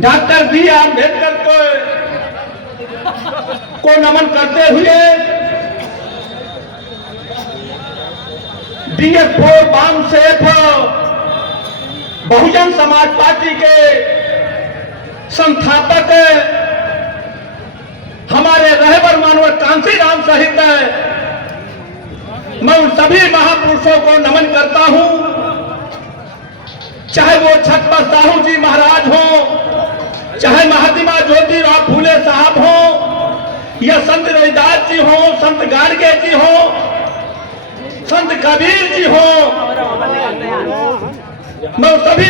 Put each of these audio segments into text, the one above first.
Doctor B are Ambedkar को नमन करते हुए DS4 बामसेफ बहुजन समाज पार्टी के संस्थापक हमारे रहबर मानव कांशीराम सहित मैं उन सभी महापुरुषों को नमन करता हूं, चाहे वो छत्रपति साहू जी महाराज हो, चाहे महात्मा ज्योतिराव फूले साहब हो, या संत रविदास जी हो, संत गाडगे जी हो, संत कबीर जी हो, मैं सभी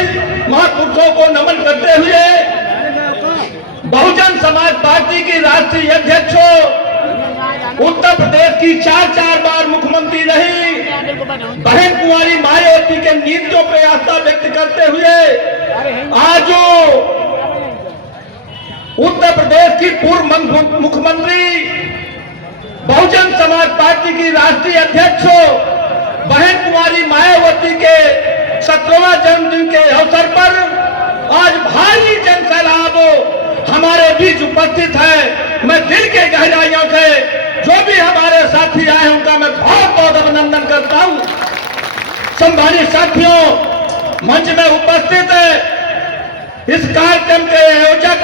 महापुरुषों को नमन करते हुए बहुजन समाज पार्टी की राष्ट्रीय अध्यक्ष उत्तर प्रदेश की 4 बार मुख्यमंत्री रही बहन कुंवारी मायावती के नीतियों पर आस्था व्यक्त करते हुए आज उत्तर प्रदेश की पूर्व मुख्यमंत्री बहुजन समाज पार्टी की राष्ट्रीय अध्यक्ष बहन कुंवारी मायावती के 17वां जन्मदिन के अवसर पर आज भारी जनसैलाब हमारे बीच उपस्थित है। मैं दिल के गहराइयों से जो भी हमारे साथी आए उनका मैं बहुत बहुत अभिनंदन करता हूं। सम्मानित साथियों, मंच में उपस्थित है इस कार्यक्रम के आयोजक,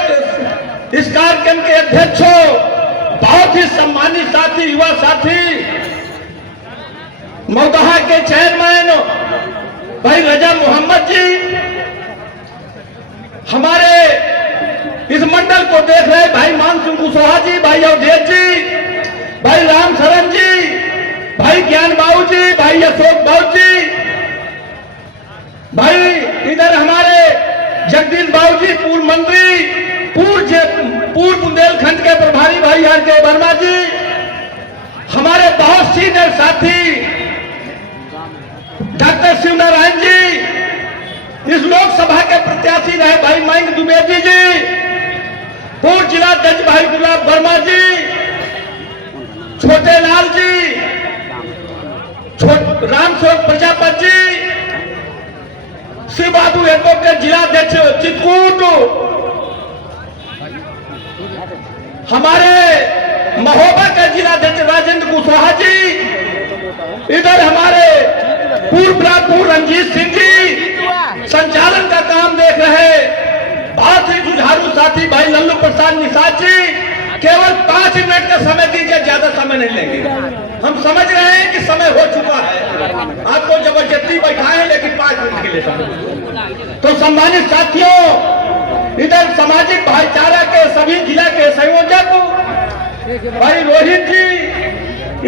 इस कार्यक्रम के अध्यक्षों, बहुत ही सम्मानित साथी, युवा साथी, मौदहा के चेयरमैन भाई रजा मोहम्मद जी, हमारे इस मंडल को देख रहे भाई मानसिंह कुशवाहा जी, भाई अवधेश जी, भाई राम शरण जी, भाई ज्ञान बाबू जी, भाई अशोक बाबू जी, भाई इधर हमारे जगदीश बाबू जी पूर्व मंत्री, पूर्व बुंदेलखंड के प्रभारी भाई RK वर्मा जी, हमारे बहुत सीनियर साथी डॉक्टर शिवनारायण जी, इस लोकसभा के प्रत्याशी रहे भाई मयंक द्विवेदी जी, पूर्व जिलाध्यक्ष भाई गुलाब वर्मा जी, छोटे लाल जी, राम सेवक प्रजापति जी, शिव बाबू एडवोकेट जिलाध्यक्ष चित्रकूट, हमारे महोबा के जिलाध्यक्ष राजेंद्र कुशवाहा जी, इधर हमारे पूर्व रंजीत सिंह जी संचालन का काम देख रहे बहुत ही जुझारू साथी भाई लल्लू प्रसाद निषाद जी, केवल 5 मिनट का समय दीजिए, ज्यादा समय नहीं लेंगे। हम समझ रहे हैं कि समय हो चुका है, आपको जबरदस्ती बैठाए लेकिन 5 मिनट के लिए समय। तो सम्मानित साथियों, इधर सामाजिक भाईचारा के सभी जिला के संयोजक भाई रोहित जी,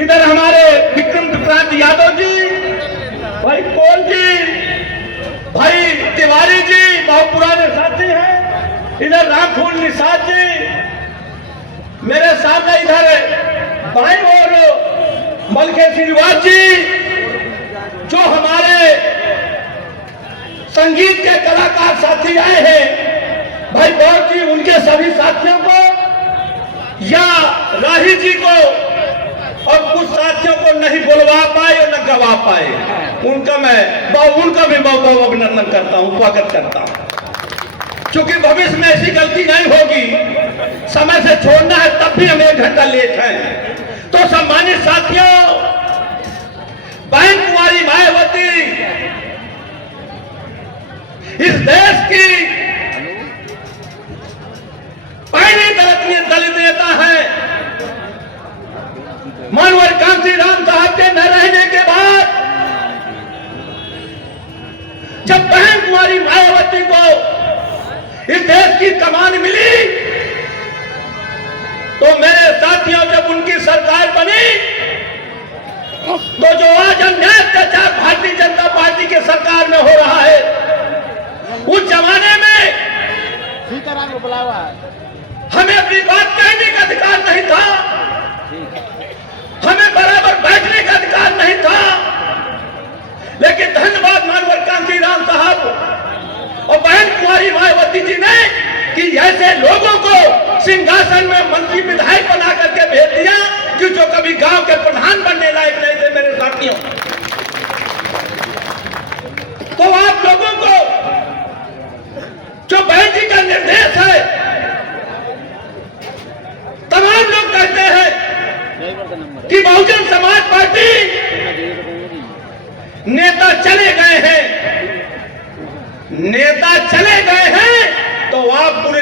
इधर हमारे विक्रम प्रसाद यादव जी, भाई कोल जी, भाई तिवारी जी, बहुत पुराने साथी हैं, इधर रामफूल निषाद जी, मेरे सामने इधर बाईं ओर मलके श्रीनिवास जी, जो हमारे संगीत के कलाकार साथी आए हैं, भाई बहुत जी, उनके सभी साथियों को या राही जी को और कुछ साथियों को नहीं बुलवा पाए और न गवा पाए, उनका भी बहुत अभिनंदन करता हूं, स्वागत करता हूं। क्योंकि भविष्य में ऐसी गलती नहीं होगी, समय से छोड़ना है तब भी हम 1 घंटा लेट हैं। तो सम्मानित साथियों, बहन कुंवारी मायावती इस देश की पहली दलित नेता है। मानवर कांशीराम साहब के न रहने के बाद जब बहन कुंवारी मायावती को इस देश की कमान मिली, तो मेरे साथियों, जब उनकी सरकार बनी, तो जो आज अन्याय अत्याचार भारतीय जनता पार्टी की सरकार में हो रहा है, उस जमाने में सीताराम को बुलावा, हमें अपनी बात कहने का अधिकार नहीं था, हमें बराबर बैठने का अधिकार नहीं था। लेकिन धन्यवाद मानवर कांशीराम साहब और बहन कुंवारी मायावती जी ने कि ऐसे लोगों को सिंहासन में मंत्री विधायक बना करके भेज दिया कि जो कभी गांव के प्रधान बनने लायक नहीं थे। मेरे साथियों, तो आप लोगों को जो बहन जी का निर्देश है नेता चले गए हैं तो आप पूरी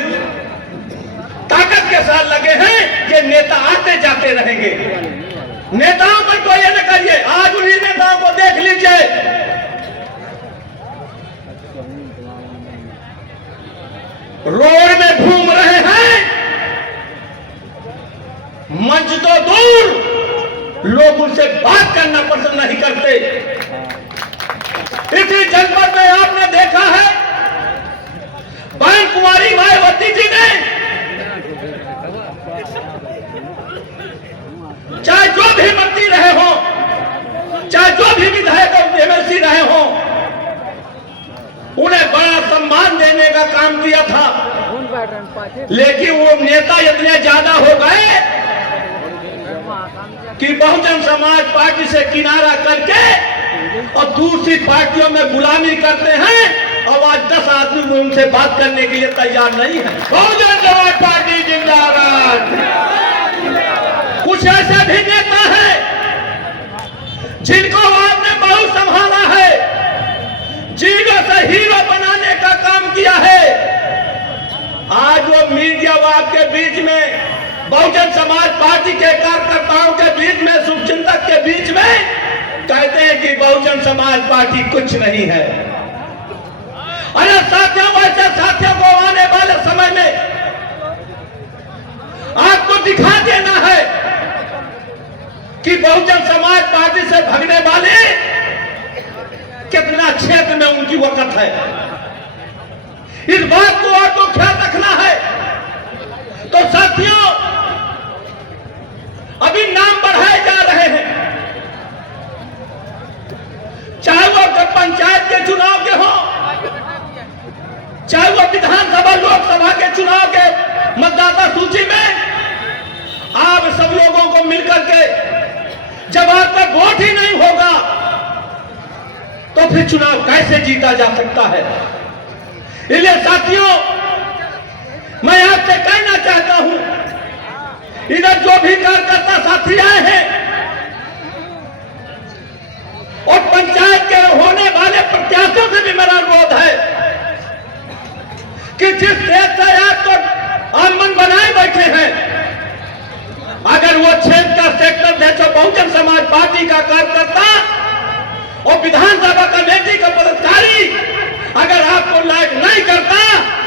ताकत के साथ लगे हैं कि नेता आते जाते रहेंगे। नेताओं पर कोई ये न करिए। आज उन्हीं नेताओं को देख लीजिए, रोड में घूम रहे हैं, मंच तो दूर लोग उनसे बात करना पसंद नहीं करते। इसी जनपद में आपने देखा है बहन कुमारी मायावती जी ने चाहे जो भी मंत्री रहे हो, चाहे जो भी विधायक और एमएलसी रहे हो, उन्हें बड़ा सम्मान देने का काम किया था। लेकिन वो नेता इतने ज्यादा हो गए कि बहुजन समाज पार्टी से किनारा करके और दूसरी पार्टियों में गुलामी करते हैं। और आज 10 आदमी उनसे बात करने के लिए तैयार नहीं है। बहुजन समाज पार्टी जिंदाबाद। कुछ ऐसे भी नेता हैं जिनको आपने बहुत संभाला है, जीरो से हीरो बनाने का काम किया है। आज वो मीडिया आपके बीच में, बहुजन समाज पार्टी के कार्यकर्ताओं के बीच में, शुभचिंतक के बीच में कहते हैं कि बहुजन समाज पार्टी कुछ नहीं है। अरे साथियों, वैसे साथियों को आने वाले समय में आपको दिखा देना है कि बहुजन समाज पार्टी से भागने वाले कितना क्षेत्र में उनकी वक़्त है। इस बात को आपको ख्याल रखना है। तो साथियों, अभी नाम बढ़ाए जा रहे हैं, चाहे वो पंचायत के चुनाव के हो, चाहे वो विधानसभा लोकसभा के चुनाव के मतदाता सूची में, आप सब लोगों को मिलकर के जब आप पर वोट ही नहीं होगा तो फिर चुनाव कैसे जीता जा सकता है। इसलिए साथियों, मैं आपसे कहना चाहता हूं, इधर जो भी कार्यकर्ता साथी आए हैं और पंचायत के होने वाले प्रत्याशियों से भी मेरा अनुरोध है कि जिस क्षेत्र से आपको आमन बनाए बैठे हैं, अगर वो क्षेत्र का सेक्टर जैसे बहुजन समाज पार्टी का कार्यकर्ता और विधानसभा कमेटी का पदाधिकारी अगर आपको लायक नहीं करता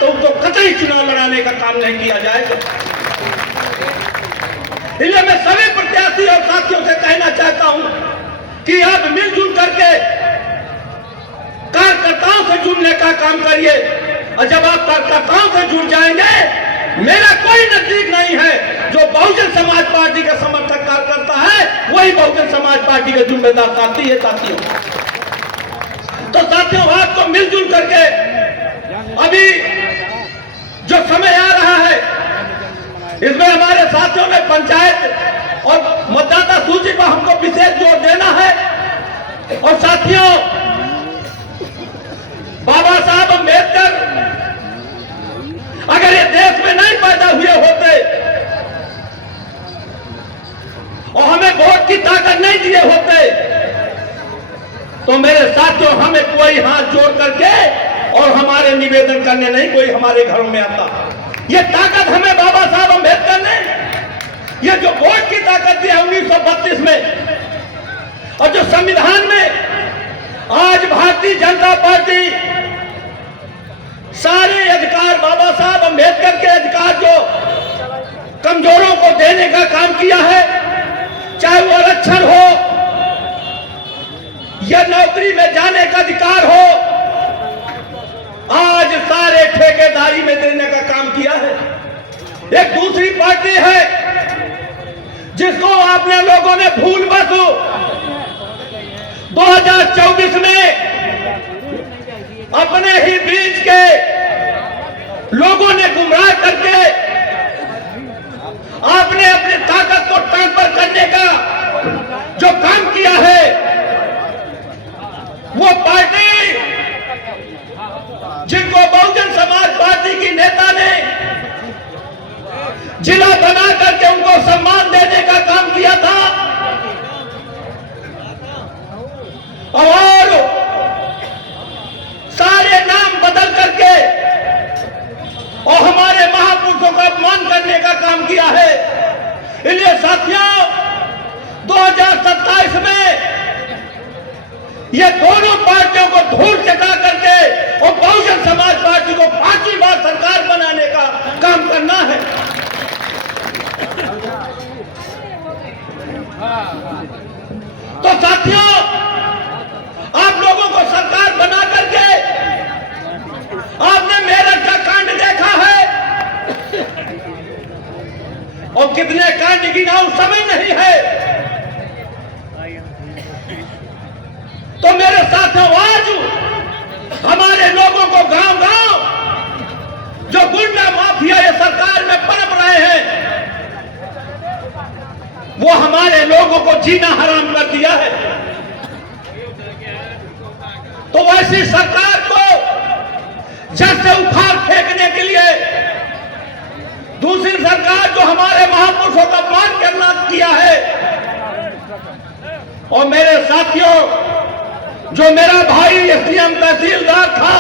तो उनको कतई चुनाव लड़ाने का काम नहीं किया जाएगा। इसलिए मैं सभी प्रत्याशी और साथियों से कहना चाहता हूं कि आप मिलजुल करके कार्यकर्ताओं से जुड़ने का काम करिए। और जब आप कार्यकर्ताओं से जुड़ जाएंगे, मेरा कोई नजदीक नहीं है, जो बहुजन समाज पार्टी का समर्थक कार्यकर्ता है वही बहुजन समाज पार्टी का जिम्मेदार साथी है। साथियों, तो साथियों, आपको मिलजुल करके अभी जो समय आ रहा है इसमें हमारे साथियों ने पंचायत और मतदाता सूची पर हमको विशेष जोर देना है। और साथियों, बाबा साहब अम्बेडकर अगर ये देश में नहीं पैदा हुए होते और हमें वोट की ताकत नहीं दिए होते तो मेरे साथियों, हमें कोई हाथ जोड़ करके और हमारे निवेदन करने नहीं कोई हमारे घरों में आता। ये ताकत हमें बाबा साहब अम्बेडकर ने, ये जो वोट की ताकत दी है 1932 में, और जो संविधान में आज भारतीय जनता पार्टी सारे अधिकार बाबा साहब अम्बेडकर के अधिकार जो कमजोरों को देने का काम किया है, चाहे वो आरक्षण हो या नौकरी में जाने का अधिकार हो, आज सारे ठेकेदारी में देने का काम किया है। एक दूसरी पार्टी है जिसको आपने लोगों ने भूल बस 2024 में अपने ही बीच के लोगों ने गुमराह करके आपने अपनी ताकत को ट्रांसफर करने का जो काम किया है, वो पार्टी जिनको बहुजन समाज पार्टी की नेता ने जिला बना करके उनको सम्मान देने का काम किया था, और सारे नाम बदल अपमान करने का काम किया है। इसलिए साथियों 2027 में ये दोनों पार्टियों को धूल चटा करके और बहुजन समाज पार्टी को 5वीं बार सरकार बनाने का काम करना है। तो साथियों आप लोगों को सरकार बना करके आपने मेरठ का कांड देखा है और कितने कांड गिनाऊं समय नहीं है। तो मेरे साथियों आज हमारे लोगों को गांव-गांव जो गुंडा माफिया ये सरकार में पनप रहे हैं वो हमारे लोगों को जीना हराम कर दिया है। तो वैसी सरकार को जड़ से उखाड़ फेंकने के लिए दूसरी सरकार जो हमारे महापुरुषों का मान करना किया है। और मेरे साथियों जो मेरा भाई एसडीएम तहसीलदार था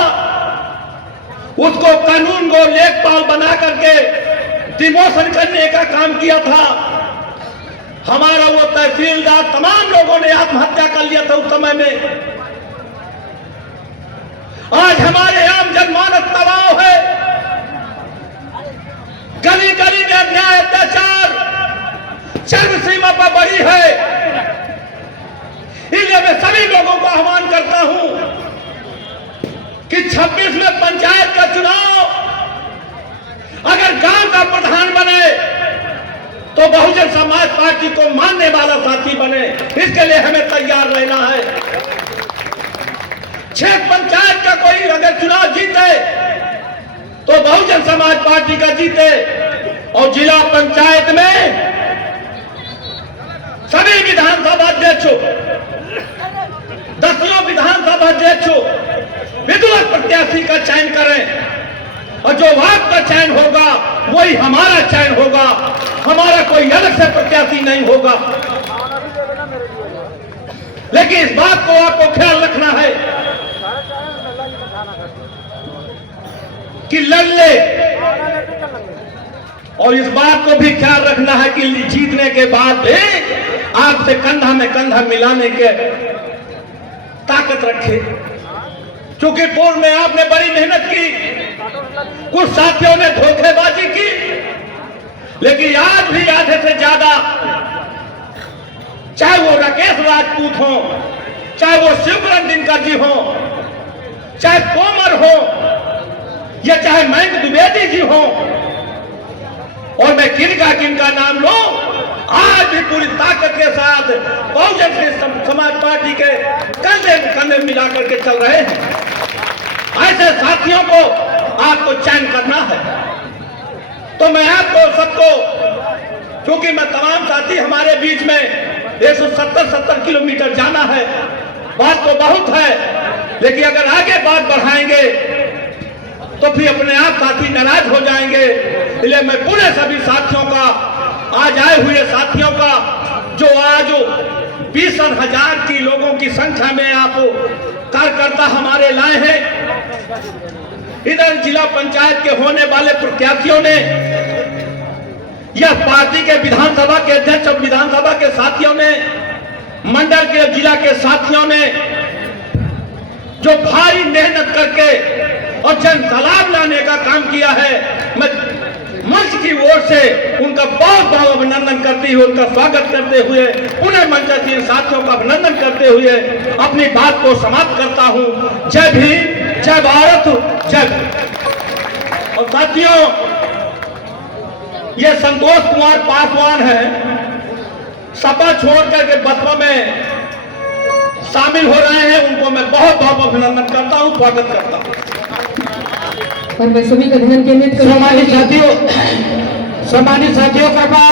उसको कानून को लेखपाल बना करके डिमोशन करने का काम किया था। हमारा वो तहसीलदार तमाम लोगों ने आत्महत्या कर लिया था उस समय में। आज हमारे आम जनमानस तबाह है, गली गली में अन्याय अत्याचार चरम सीमा पर बढ़ी है। इसलिए मैं सभी लोगों को आह्वान करता हूं कि 26 में पंचायत का चुनाव अगर गांव का प्रधान बने तो बहुजन समाज पार्टी को मानने वाला साथी बने। इसके लिए हमें तैयार रहना है। 6 पंचायत का कोई अगर चुनाव जीते तो बहुजन समाज पार्टी का जीते और जिला पंचायत में सभी विधानसभा अध्यक्षों 10 विधानसभा अध्यक्षों विद्युत प्रत्याशी का चयन करें और जो वार्ड का चयन होगा वही हमारा चयन होगा। हमारा कोई अलग से प्रत्याशी नहीं होगा। लेकिन इस बात को आपको ख्याल रखना है कि लड़ ले और इस बात को भी ख्याल रखना है कि जीतने के बाद भी आपसे कंधा में कंधा मिलाने के ताकत रखे। क्योंकि पूर्व में आपने बड़ी मेहनत की, कुछ साथियों ने धोखेबाजी की, लेकिन आज भी आधे से ज्यादा चाहे वो राकेश राजपूत हो, चाहे वो शिवकरण दिनकर जी हो, चाहे तोमर हो या चाहे मयंक द्विवेदी जी हो और मैं किनका नाम लूं, आज भी पूरी ताकत के साथ बहुजन समाज पार्टी के कंधे कंधे मिलाकर के चल रहे हैं। ऐसे साथियों को आपको चयन करना है। तो मैं आपको सबको, क्योंकि मैं तमाम साथी हमारे बीच में 170 किलोमीटर जाना है, बात तो बहुत है, लेकिन अगर आगे बात बढ़ाएंगे तो फिर अपने आप साथी नाराज हो जाएंगे। इसलिए मैं पूरे सभी साथियों का, आज आए हुए साथियों का, जो आज 20,000 की लोगों की संख्या में आप कार्यकर्ता हमारे लाए हैं, इधर जिला पंचायत के होने वाले प्रत्याशियों ने, यह पार्टी के विधानसभा के अध्यक्ष और विधानसभा के साथियों ने, मंडल के जिला के साथियों ने जो भारी मेहनत करके और जन सलाह लाने का काम किया है, मैं मंच की ओर से उनका बहुत बहुत अभिनंदन करते हुए, उनका स्वागत करते हुए, पुनः मंच के साथियों का अभिनंदन करते हुए अपनी बात को समाप्त करता हूं। जय भीम, जय भारत, जय। और साथियों, ये संतोष कुमार पासवान है, सपा छोड़ करके बसपा में शामिल हो रहे हैं, उनको मैं बहुत बहुत अभिनंदन करता हूं, स्वागत करता हूं। और मैं सभी का ध्यान केंद्रित करूंगा। सम्मानित साथियों, कृपया